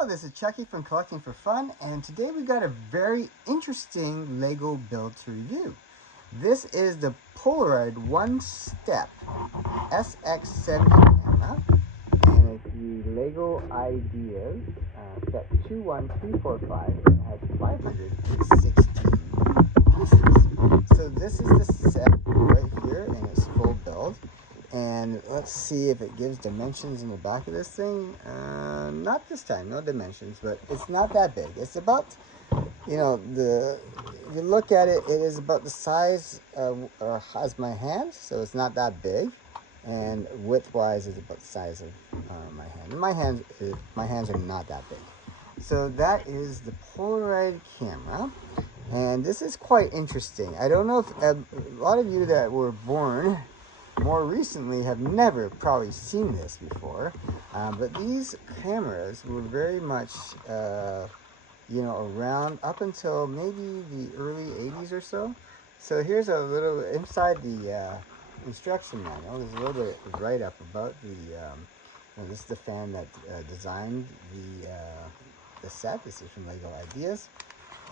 Hello, this is Chucky from Collecting for Fun, and today we got a very interesting Lego build to review. This is the Polaroid OneStep SX-70 camera, and it's the Lego Ideas set 21345. It has 516 pieces. So this is the set right here, and it's full build. And let's see if it gives dimensions in the back of this thing. Not this time, no dimensions, but it's not that big. It's about, if you look at it, it is about the size as my hand, so it's not that big. And width-wise, is about the size of my hand. And my hands are not that big. So that is the Polaroid camera. And this is quite interesting. I don't know if a lot of you that were born more recently have never probably seen this before, but these cameras were very much around up until maybe the early 80s or so. So here's a little inside the instruction manual. There's a little bit right up about the this is the fan that designed the set. This is from Lego Ideas.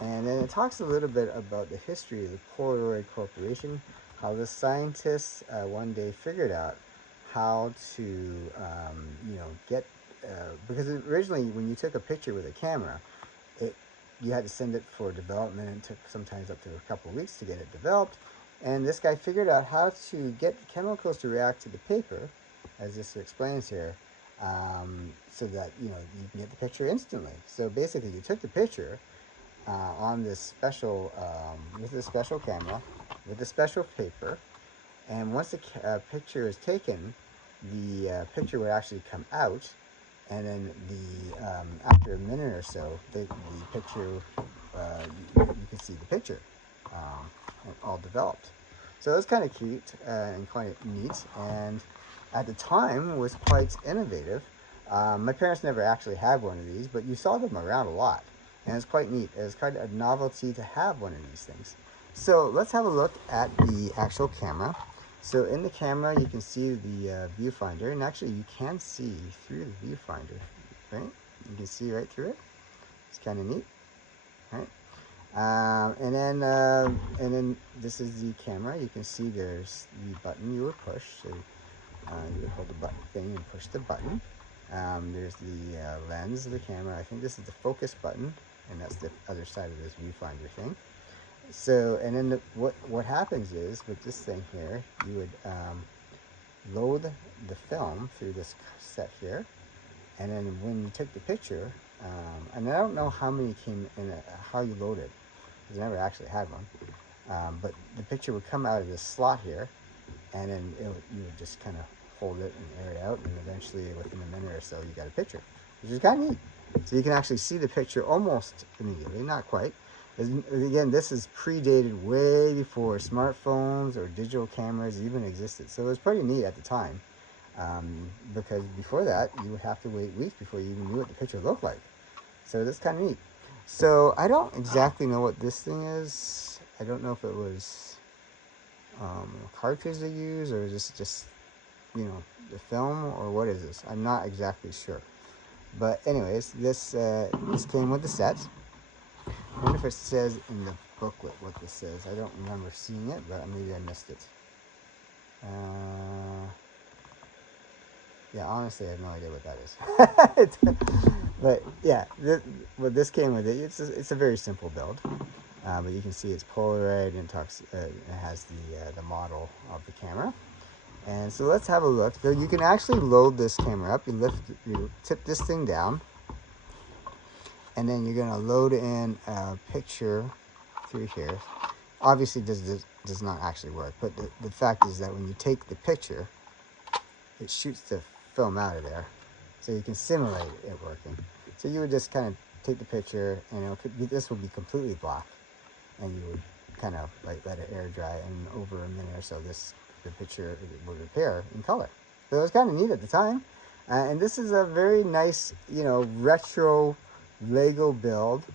And then it talks a little bit about the history of the Polaroid Corporation, how the scientists one day figured out how to, get, because originally when you took a picture with a camera, you had to send it for development, and it took sometimes up to a couple of weeks to get it developed. And this guy figured out how to get the chemicals to react to the paper, as this explains here, so that, you can get the picture instantly. So basically you took the picture on this special, with this special camera, with the special paper, and once the picture is taken, the picture would actually come out, and then after a minute or so, the picture, you can see the picture all developed. So it was kind of cute and quite neat, and at the time was quite innovative. My parents never actually had one of these, but you saw them around a lot. And it's quite neat. It's kind of a novelty to have one of these things. So let's have a look at the actual camera. So in the camera, you can see the viewfinder, and actually you can see through the viewfinder, right? You can see right through it. It's kind of neat, right? And then this is the camera. You can see there's the button you would push. So you would hold the button thing and push the button. There's the lens of the camera. I think this is the focus button, and that's the other side of this viewfinder thing. So, and then what happens is, with this thing here, you would load the film through this set here, and then when you take the picture, and I don't know how many came in, how you load it, because I never actually had one, but the picture would come out of this slot here, and then you would just kind of hold it and air it out, and eventually within a minute or so you got a picture, which is kind of neat. So you can actually see the picture almost immediately, not quite. Again, this is predated way before smartphones or digital cameras even existed, so it was pretty neat at the time, because before that you would have to wait weeks before you even knew what the picture looked like. So that's kind of neat. So I don't exactly know what this thing is. I don't know if it was a cartridge they use, or is this just the film, or what is this? I'm not exactly sure. But anyways, this came with the set. I wonder if it says in the booklet what this is. I don't remember seeing it, but maybe I missed it. Yeah, honestly, I have no idea what that is. But yeah, this came with it. It's a very simple build. But you can see it's Polaroid, and it has the model of the camera. And so let's have a look. So you can actually load this camera up. You tip this thing down, and then you're going to load in a picture through here. Obviously, this does not actually work, but the fact is that when you take the picture, it shoots the film out of there, so you can simulate it working. So you would just kind of take the picture, and this would be completely black, and you would kind of like let it air dry, and over a minute or so, the picture would appear in color. So it was kind of neat at the time. And this is a very nice, retro Lego build.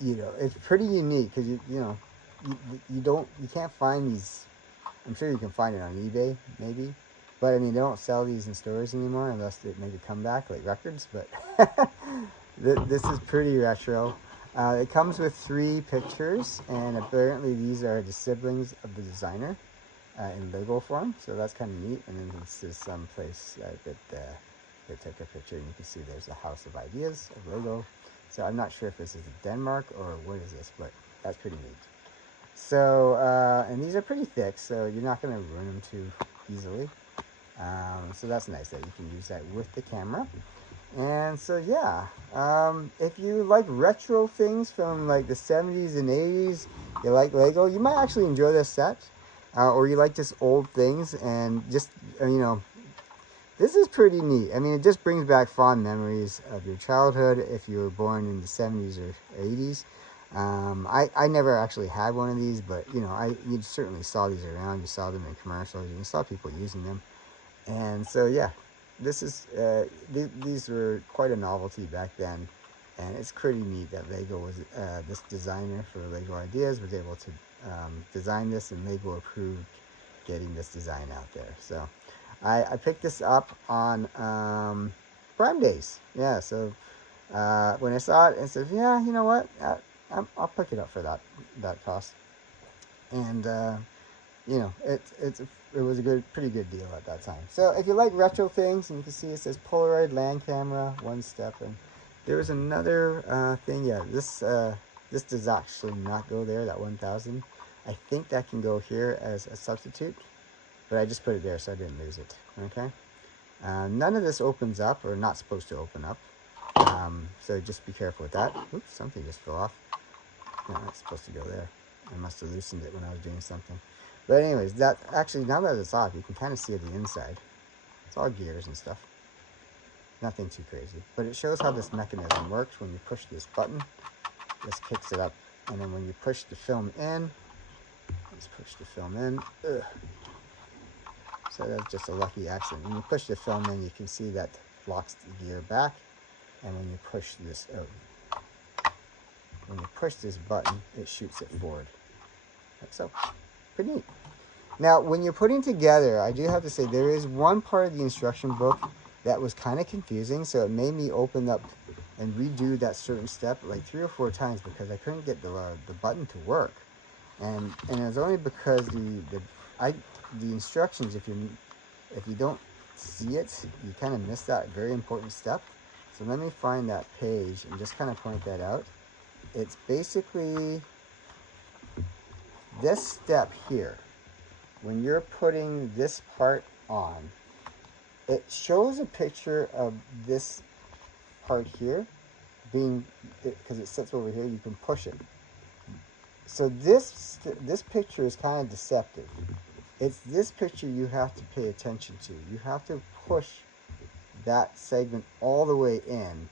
It's pretty unique because you can't find these. I'm sure you can find it on eBay, maybe, But I mean, they don't sell these in stores anymore unless they make a comeback like records. But this is pretty retro. It comes with 3 pictures, and apparently these are the siblings of the designer in Lego form. So that's kind of neat. And then this is some place that they took a picture, and you can see there's a House of Ideas of Lego. So I'm not sure if this is Denmark or what is this, but that's pretty neat. So, and these are pretty thick, so you're not going to ruin them too easily. So that's nice that you can use that with the camera. And so yeah, if you like retro things from like the 70s and 80s, you like Lego, you might actually enjoy this set. Or you like just old things and just, you know, this is pretty neat. I mean, it just brings back fond memories of your childhood if you were born in the 70s or 80s. I never actually had one of these, but you know, you certainly saw these around. You saw them in commercials, and you saw people using them. And so yeah, this is these were quite a novelty back then, and it's pretty neat that Lego was this designer for Lego Ideas was able to design this, and Lego approved getting this design out there. So I picked this up on Prime Days. Yeah, so when I saw it, I said, yeah, you know what, I'll pick it up for that cost. And you know, it was a pretty good deal at that time. So if you like retro things, and you can see it says Polaroid land camera, OneStep, and there was another thing. Yeah, this does actually not go there. That 1000. I think that can go here as a substitute, but I just put it there so I didn't lose it. Okay. None of this opens up, or not supposed to open up. So just be careful with that. Oops, something just fell off. No, it's supposed to go there. I must have loosened it when I was doing something. But anyways, that actually, now that it's off, you can kind of see the inside. It's all gears and stuff. Nothing too crazy. But it shows how this mechanism works. When you push this button, this kicks it up. And then when you push the film in, let's push the film in. Ugh. So that's just a lucky accident. When you push the film in, you can see that locks the gear back. And when you push this out, when you push this button, it shoots it forward. Like so. Pretty neat. Now, when you're putting together, I do have to say, there is one part of the instruction book that was kind of confusing, so it made me open up and redo that certain step like 3 or 4 times because I couldn't get the button to work. And it was only because the instructions, if you don't see it, you kind of miss that very important step. So let me find that page and just kind of point that out. It's basically this step here. When you're putting this part on, it shows a picture of this part here being, because it sits over here, you can push it. So this picture is kind of deceptive. It's this picture you have to pay attention to. You have to push that segment all the way in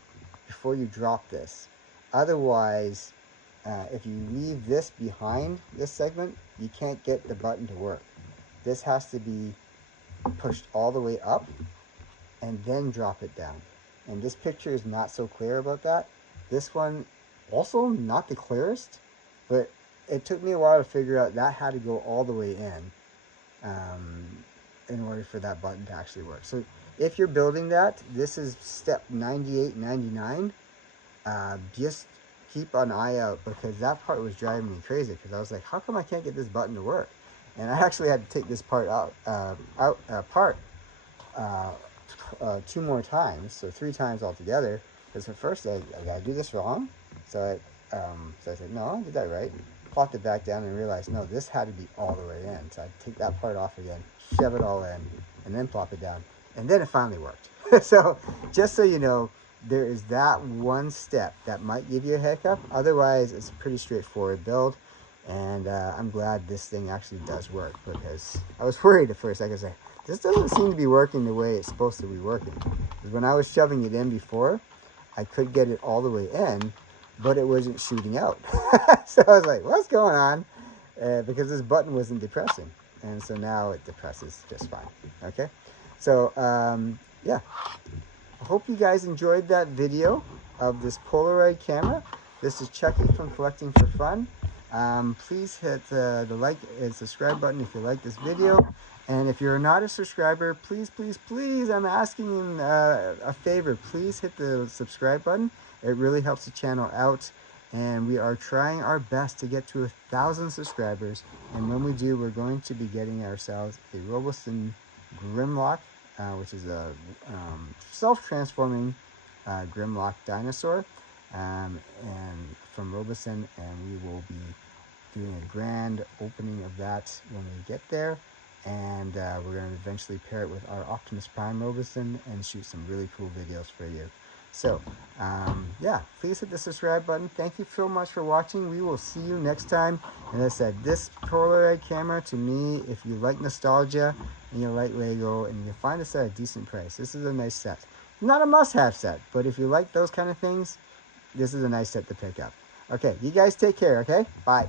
before you drop this. Otherwise, if you leave this behind, this segment, you can't get the button to work. This has to be pushed all the way up and then drop it down. And this picture is not so clear about that. This one also not the clearest, but it took me a while to figure out that had to go all the way in order for that button to actually work. So if you're building that, this is step 98, 99. Just keep an eye out, because that part was driving me crazy, because I was like, how come I can't get this button to work? And I actually had to take this part apart 2 more times, so 3 times altogether. Because at first I gotta do this wrong, so I said, no, I did that right. Plopped it back down and realized, no, this had to be all the way in. So I take that part off again, shove it all in, and then plop it down, and then it finally worked. So just so you know, there is that one step that might give you a hiccup. Otherwise, it's a pretty straightforward build. And I'm glad this thing actually does work, because I was worried at first. Like I said, this doesn't seem to be working the way it's supposed to be working. Because when I was shoving it in before, I could get it all the way in, but it wasn't shooting out. So I was like, what's going on? Because this button wasn't depressing. And so now it depresses just fine. Okay? So, yeah. I hope you guys enjoyed that video of this Polaroid camera. This is Chucky from Collecting for Fun. Please hit the like and subscribe button if you like this video. And if you're not a subscriber, please, please, please, I'm asking a favor. Please hit the subscribe button. It really helps the channel out. And we are trying our best to get to 1,000 subscribers. And when we do, we're going to be getting ourselves a Robeson Grimlock, which is a self-transforming Grimlock dinosaur, and from Robeson, and we will be doing a grand opening of that when we get there. And we're going to eventually pair it with our Optimus Prime Robeson and shoot some really cool videos for you. So, yeah, please hit the subscribe button. Thank you so much for watching. We will see you next time. And as I said, this Polaroid camera, to me, if you like nostalgia and you like Lego and you find this at a decent price, this is a nice set. Not a must-have set, but if you like those kind of things, this is a nice set to pick up. Okay, you guys take care, okay? Bye.